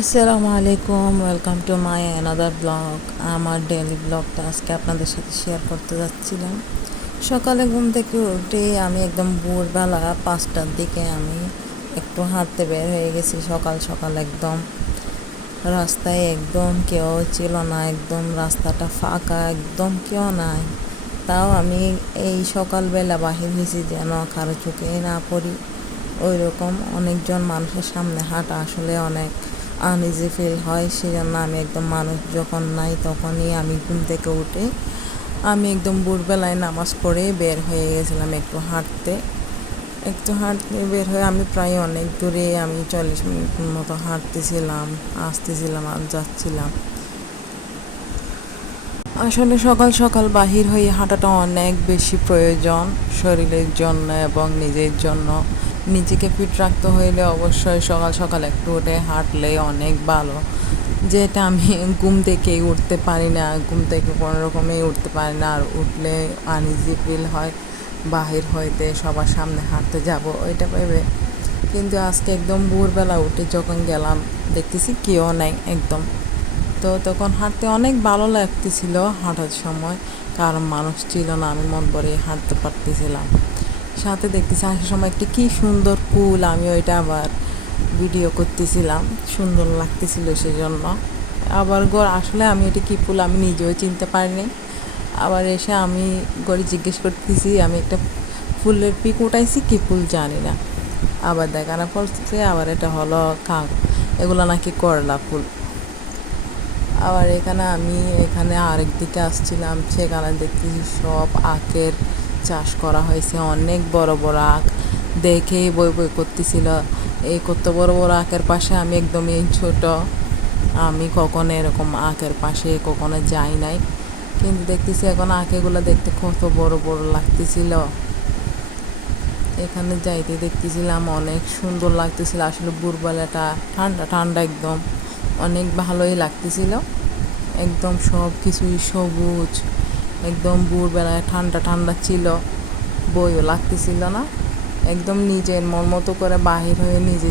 আসসালামু আলাইকুম, welcome to my another blog. আমার ডেইলি ব্লগটা আজকে আপনাদের সাথে শেয়ার করতে যাচ্ছিলাম। সকালে ঘুম থেকে উঠে আমি একদম ভোরবেলা 5টার দিকে আমি একটু হাঁটতে বের হয়ে গেছি। সকাল সকাল একদম রাস্তায় একদম কেউ ছিল না, একদম রাস্তাটা ফাঁকা, একদম কেউ নাই। তাও আমি এই সকালবেলা বাহির হয়েছি যেন কারো চোখেই না পড়ি। ওই রকম অনেকজন মানুষের সামনে হাঁটা আসলে অনেক আনইজি ফিল হয়। সেজন্য আমি একদম মানুষ যখন নাই তখনই আমি ঘুম থেকে উঠে আমি একদম ভোরবেলায় নামাজ পড়ে বের হয়ে গেছিলাম একটু হাঁটতে বের হয়ে আমি প্রায় অনেক দূরে, আমি 40 মিনিট মতো হাঁটতেছিলাম, আসতেছিলাম আর যাচ্ছিলাম। আসলে সকাল সকাল বাহির হয়ে হাঁটাটা অনেক বেশি প্রয়োজন শরীরের জন্য এবং নিজের জন্য। নিজেকে ফিট রাখতে হইলে অবশ্যই সকাল সকাল একটু উঠে হাঁটলে অনেক ভালো। যেটা আমি ঘুম থেকেই উঠতে পারি না, ঘুম থেকে কোনো রকমেই উঠতে পারি না, আর উঠলে আনইজি ফিল হয় বাহির হইতে সবার সামনে হাঁটতে যাব ওইটা ভেবে। কিন্তু আজকে একদম ভোরবেলা উঠে যখন গেলাম দেখতেছি কেউ নাই একদম। তো তখন হাঁটতে অনেক ভালো লাগতেছিল হাঁটার সময়, কারণ মানুষ ছিল না, আমি মন ভরে হাঁটতে পারতেছিলাম। সাথে দেখতেছি আসার সময় একটি কী সুন্দর ফুল, আমি ওইটা আবার ভিডিও করতেছিলাম, সুন্দর লাগতেছিল সেজন্য। আবার আসলে আমি এটা কী ফুল আমি নিজেও চিনতে পারিনি। আবার এসে আমি গড়ে জিজ্ঞেস করতেছি, আমি একটা ফুলের পিক উঠাইছি, কী ফুল জানি না। আবার দেখানো পড়ছে আবার এটা হলো এগুলো নাকি করলা ফুল। আবার এখানে আরেক দিকে আসছিলাম, সেখানে দেখতেছি সব আখের চাষ করা হয়েছে, অনেক বড় বড় আখ। দেখেই বই বই করতেছিল। এই কত বড় বড় আখের পাশে আমি একদমই ছোট, আমি কখনো এরকম আখের পাশে কখনো যাই নাই। কিন্তু দেখতেছি এখন আখেগুলো দেখতে কত বড় বড় লাগতেছিল। এখানে যাইতে দেখতেছিলাম অনেক সুন্দর লাগতেছিল। আসলে ভোরবেলাটা ঠান্ডা ঠান্ডা একদম অনেক ভালোই লাগতেছিল। একদম সব কিছুই সবুজ, একদম ভোরবেলায় ঠান্ডা ঠান্ডা ছিল, বইও লাগতেছিল না। একদম নিজের মন মতো করে বাহির হয়ে নিজে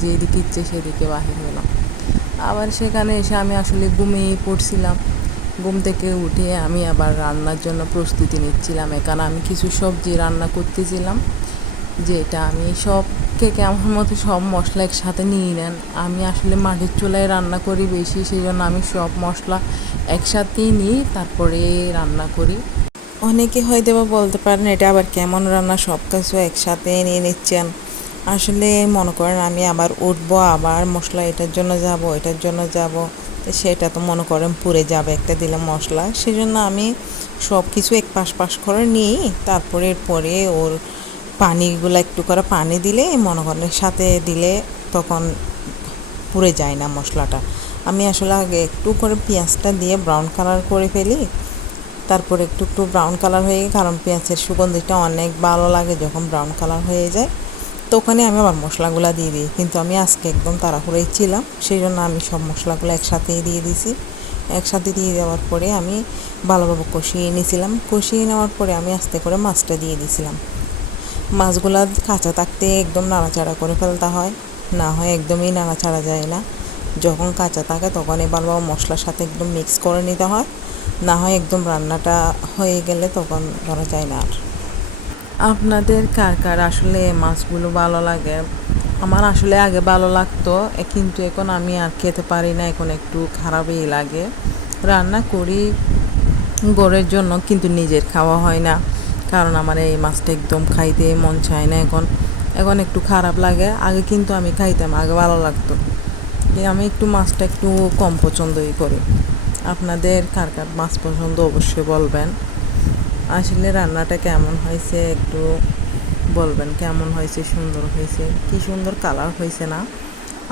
যেদিকে ইচ্ছে সেদিকে বাহির হলাম। আবার সেখানে এসে আমি আসলে ঘুমিয়ে পড়ছিলাম। ঘুম থেকে উঠে আমি আবার রান্নার জন্য প্রস্তুতি নিচ্ছিলাম। এখানে আমি কিছু সবজি রান্না করতেছিলাম, যেটা আমি কে আমার মতো সব মশলা একসাথে নিয়ে নেন। আমি আসলে মাটির চুলায় রান্না করি বেশি, সেই জন্য আমি সব মশলা একসাথেই নিই, তারপরে রান্না করি। অনেকে হয়তো বা বলতে পারেন এটা আবার কেমন রান্না, সব কিছু একসাথে নিয়ে নিচ্ছেন। আসলে মনে করেন আমি আবার উঠবো, আবার মশলা এটার জন্য যাব এটার জন্য যাব, তো সেটা তো মনে করেন পুড়ে যাবে একটা দিলে মশলা। সেই জন্য আমি সব কিছু এক পাশ করে নিই, তারপরে এরপরে ওর পানিগুলো একটু করে পানি দিলে মনে করেন সাথে দিলে তখন পুড়ে যায় না মশলাটা। আমি আসলে আগে একটু করে পেঁয়াজটা দিয়ে ব্রাউন কালার করে ফেলি, তারপরে একটু একটু ব্রাউন কালার হয়ে যায়, কারণ পেঁয়াজের সুগন্ধিটা অনেক ভালো লাগে যখন ব্রাউন কালার হয়ে যায়। তো ওখানে আমি আবার মশলাগুলো দিয়ে দিই, কিন্তু আমি আজকে একদম তাড়াহুড়োই ছিলাম, সেই জন্য আমি সব মশলাগুলো একসাথেই দিয়ে দিয়েছি। একসাথে দিয়ে দেওয়ার পরে আমি ভালোভাবে কষিয়ে নিয়েছিলাম। কষিয়ে নেওয়ার পরে আমি আস্তে করে মাছটা দিয়ে দিয়েছিলাম। মাছগুলা কাঁচা থাকতে একদম নাড়াচাড়া করে ফেলতে হয়, না হয় একদমই নাড়াচাড়া যায় না। যখন কাঁচা থাকে তখনই ভালোভাবে মশলার সাথে একদম মিক্স করে নিতে হয়, না হয় একদম রান্নাটা হয়ে গেলে তখন ধরা যায় না আর। আপনাদের কার কার আসলে মাছগুলো ভালো লাগে? আমার আসলে আগে ভালো লাগতো, কিন্তু এখন আমি আর খেতে পারি না, এখন একটু খারাপই লাগে। রান্না করি গড়ের জন্য, কিন্তু নিজের খাওয়া হয় না, কারণ আমার এই মাছটা একদম খাইতে মন চায় না এখন। এখন একটু খারাপ লাগে। আগে কিন্তু আমি খাইতাম, আগে ভালো লাগতো। আমি একটু মাছটা একটু কম পছন্দই করি। আপনাদের কার কার মাছ পছন্দ অবশ্যই বলবেন। আসলে রান্নাটা কেমন হয়েছে একটু বলবেন, কেমন হয়েছে, সুন্দর হয়েছে, কি সুন্দর কালার হয়েছে না?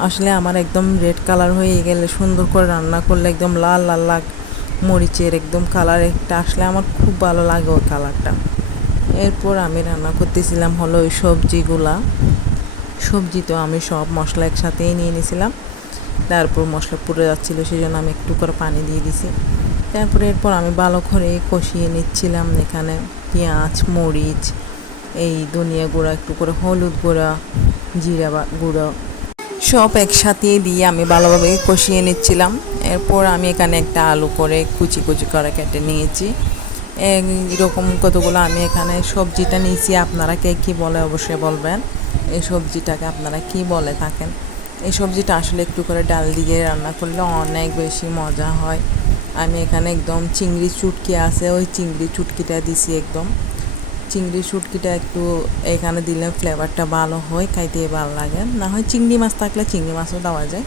আসলে আমার একদম রেড কালার হয়ে গেলে, সুন্দর করে রান্না করলে একদম লাল লাল মরিচের একদম কালার একটা আসলে আমার খুব ভালো লাগে ওই কালারটা। এরপর আমি রান্না করতেছিলাম হলো ওই সবজি তো আমি সব মশলা একসাথেই নিয়ে নিয়েছিলাম। তারপর মশলা পুড়ে যাচ্ছিলো, সেই জন্য আমি একটু করে পানি দিয়ে দিছি। তারপরে এরপর আমি ভালো করে কষিয়ে নিচ্ছিলাম। এখানে পেঁয়াজ, মরিচ, এই ধনিয়া গুঁড়া, একটু করে হলুদ গুঁড়া, জিরা গুঁড়ো সব একসাথে দিয়ে আমি ভালোভাবে কষিয়ে নিচ্ছিলাম। এরপর আমি এখানে একটা আলু করে কুচি কুচি করে কেটে নিয়েছি। এরকম কতগুলো আমি এখানে সবজিটা নিয়েছি। আপনারা কে কী বলে অবশ্যই বলবেন, এই সবজিটাকে আপনারা কি বলে থাকেন। এই সবজিটা আসলে একটু করে ডাল দিয়ে রান্না করলে অনেক বেশি মজা হয়। আমি এখানে একদম চিংড়ি চুটকি আছে, ওই চিংড়ি চুটকিটা দিছি। একদম চিংড়ি শুটকিটা একটু এখানে দিলে ফ্লেভারটা ভালো হয়, খাইতে ভালো লাগে। না হয় চিংড়ি মাছ থাকলে চিংড়ি মাছও দেওয়া যায়।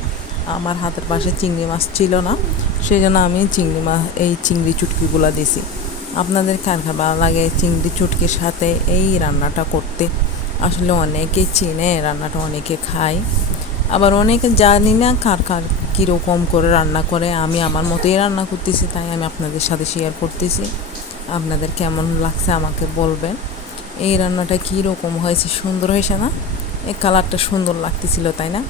আমার হাতের পাশে চিংড়ি মাছ ছিল না, সেই জন্য আমি এই চিংড়ি চুটকিগুলো দিছি। আপনাদের কার কার ভালো লাগে চিংড়ি চুটকির সাথে এই রান্নাটা করতে? আসলে অনেকে চিনে রান্নাটা, অনেকে খায়, আবার অনেকে জানি না কার কার কীরকম করে রান্না করে। আমি আমার মতোই রান্না করতেছি, তাই আমি আপনাদের সাথে শেয়ার করতেছি। আপনাদের কেমন লাগছে আমাকে বলবেন। এই রান্নাটা কীরকম হয়েছে, সুন্দর হয়েছে না? এই কালারটা সুন্দর লাগতেছিল, তাই না?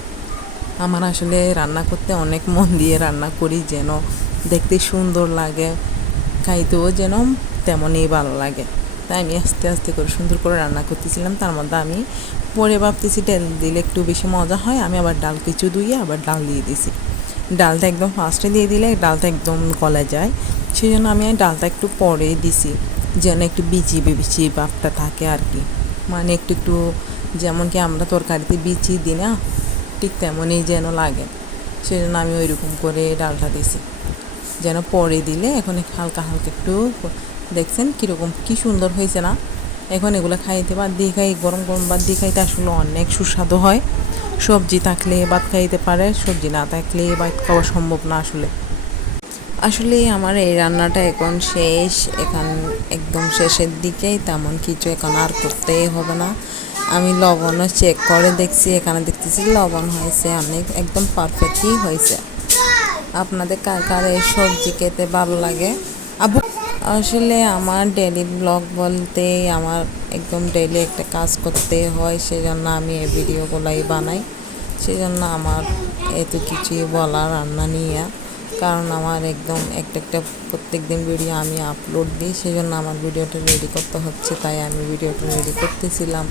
আমার আসলে রান্না করতে অনেক মন দিয়ে রান্না করি, যেন দেখতে সুন্দর লাগে, খাইতেও যেন তেমনই ভালো লাগে। তাই আমি আস্তে আস্তে করে সুন্দর করে রান্না করতেছিলাম। তার মধ্যে আমি পরে ভাবতেছি ডাল দিলে একটু বেশি মজা হয়, আমি আবার ডাল কিছু ধুয়ে আবার ডাল দিয়ে দিছি। ডালটা একদম ফার্স্টে দিয়ে দিলে ডালটা একদম গলে যায়, সেই জন্য আমি ডালটা একটু পরে দিছি, যেন একটু বিচি বিচি ভাবটা থাকে আর কি। মানে একটু একটু যেমন কি আমরা তরকারিতে বিচি দিই না, ঠিক তেমনই যেন লাগে, সেই জন্য আমি ওইরকম করে ডালটা দিছি, যেন পরে দিলে এখন হালকা হালকা একটু দেখছেন কীরকম কী সুন্দর হয়েছে না? এখন এগুলো খাইতে ভাত দিয়ে খাই, গরম গরম ভাত দিয়ে খাইতে আসলে অনেক সুস্বাদু হয়। সবজি থাকলে ভাত খাইতে পারে, সবজি না থাকলে ভাত খাওয়া সম্ভব না। আসলে আমার এই রান্নাটা এখন শেষ, এখন একদম শেষের দিকেই, তেমন কিছু এখন আর করতেই হবে না। আমি লবণও চেক করে দেখছি, এখানে দেখতেছি লবণ হয়েছে অনেক, একদম পারফেক্টই হয়েছে। আপনাদের কার কার এই সবজি খেতে ভালো লাগে? আসলে আমার ডেইলি ব্লগ বলতে আমার একদম ডেইলি একটা কাজ করতে হয়, সেজন্য আমি এই ভিডিওগুলাই বানাই। সেজন্য আমার এত কিছুই বলা রান্না নিয়ে, কারণ আমার একদম একটা একটা প্রত্যেক দিন ভিডিও আমি আপলোড দিই, সেজন্য আমার ভিডিওটা রেডি করতে হচ্ছে, তাই আমি ভিডিওটা রেডি করতেছিলাম।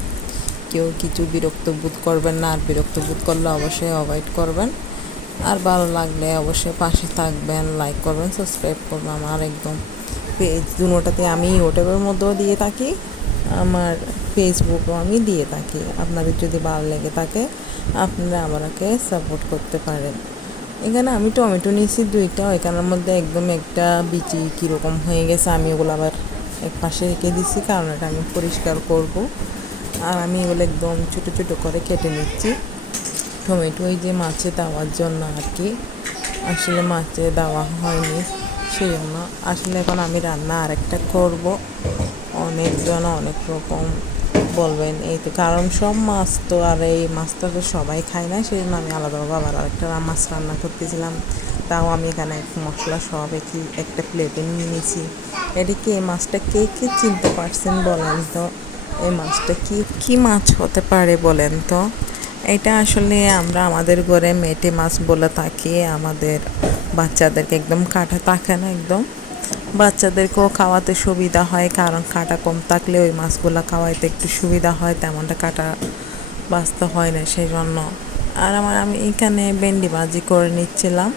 কেউ কিছু বিরক্ত বোধ করবেন না, আর বিরক্ত বোধ করলে অবশ্যই অ্যাভয়েড করবেন। আর ভালো লাগলে অবশ্যই পাশে থাকবেন, লাইক করবেন, সাবস্ক্রাইব করবেন। আমার একদম পেজ দুটোটাতে আমি ইউটিউবের মধ্যেও দিয়ে থাকি, আমার ফেসবুকও আমি দিয়ে থাকি। আপনাদের যদি ভালো লেগে থাকে আপনারা আমাকে সাপোর্ট করতে পারেন। এখানে আমি টমেটো নিয়েছি 2টা, এখানের মধ্যে একদম একটা বিচি কীরকম হয়ে গেছে, আমি ওগুলো আবার এক পাশে রেখে দিচ্ছি, কারণ এটা আমি পরিষ্কার করব। আর আমি এগুলো একদম ছোটো ছোটো করে কেটে নিচ্ছি। টমেটো ওই যে মাছে দেওয়ার জন্য আর কি, আসলে মাছে দেওয়া হয়নি, সেই জন্য। আসলে এখন আমি রান্না আরেকটা করব, অনেকজন অনেক রকম বলবেন এই তো, কারণ সব মাছ তো আর এই মাছটা তো সবাই খায় না, সেই জন্য আমি আলাদাভাবে আবার আরেকটা মাছ রান্না করতেছিলাম। তাও আমি এখানে মশলা সব একটা প্লেটে নিয়ে নিয়েছি। এদিকে এই মাছটা কে কে চিনতে পারছেন বলেন তো? এই মাছটা কি মাছ হতে পারে বলেন তো? এটা আসলে আমরা আমাদের ঘরে মেটে মাছ বলে থাকি। আমাদের বাচ্চাদেরকে একদম কাঁটা থাকে না, একদম বাচ্চাদেরকেও খাওয়াতে সুবিধা হয়, কারণ কাঁটা কম থাকলে ওই মাছগুলো খাওয়াইতে একটু সুবিধা হয়, তেমনটা কাঁটা বাঁচতে হয় না, সেই জন্য। আর আমি এখানে ভেন্ডি ভাজি করে নিচ্ছিলাম।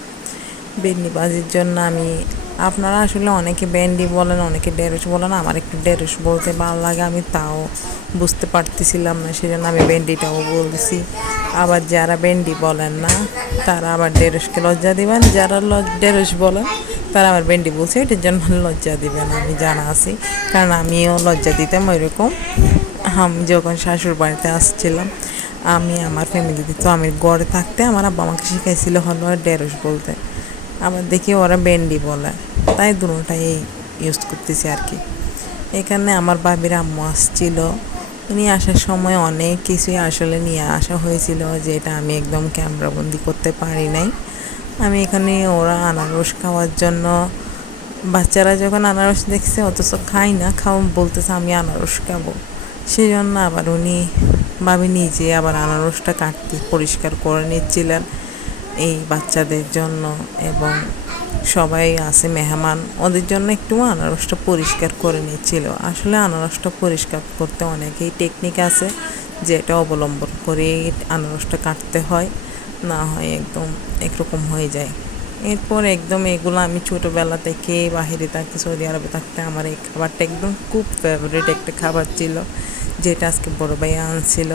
ভেন্ডি ভাজির জন্য আপনারা আসলে অনেকে ভেন্ডি বলেন, অনেকে ঢেঁড়স বলেন, আমার একটু ঢেঁড়স বলতে ভালো লাগে, আমি তাও বুঝতে পারতেছিলাম না, সেই জন্য আমি ভেন্ডিটাও বলছি। আবার যারা ভেন্ডি বলেন না তারা আবার ঢেঁড়সকে লজ্জা দিবেন, যারা ঢেঁড়স বলেন তারা আবার ভেন্ডি বলছে, এটার জন্য লজ্জা দিবেন, আমি জানা আছি, কারণ আমিও লজ্জা দিতাম ওইরকম। আমি যখন শাশুড় বাড়িতে আসছিলাম, আমি আমার ফ্যামিলিতে তো আমি গড়ে থাকতে আমার আব্বা আমাকে শিখাইছিল হলো ঢেঁড়স বলতে, আবার দেখি ওরা ভেন্ডি বলে, তাই দুটোটাই ইউজ করতেছি আর কি। এখানে আমার বাবির আম্মু আসছিল, উনি আসার সময় অনেক কিছুই আসলে নিয়ে আসা হয়েছিল, যেটা আমি একদম ক্যামেরাবন্দি করতে পারি নাই। আমি এখানে ওরা আনারস খাওয়ার জন্য, বাচ্চারা যখন আনারস দেখছে অথচ খাই না, বলতেছে আমি আনারস খাবো, সেই জন্য আবার ভাবি নিজে আবার আনারসটা কাটতে পরিষ্কার করে নিচ্ছিলেন এই বাচ্চাদের জন্য, এবং সবাই আছে মেহমান, ওদের জন্য একটু আনারসটা পরিষ্কার করে নিচ্ছিল। আসলে আনারসটা পরিষ্কার করতে অনেকেই টেকনিক আছে, যেটা অবলম্বন করে আনারসটা কাটতে হয়। না হয় একদম একরকম হয়ে যায়। এরপর একদম এগুলো আমি ছোটোবেলা থেকে বাহিরে থাকতে, সৌদি আরবে থাকতে আমার এই খাবারটা একদম খুব ফেভারিট একটা খাবার ছিল, যেটা আজকে বড় ভাই আনছিল।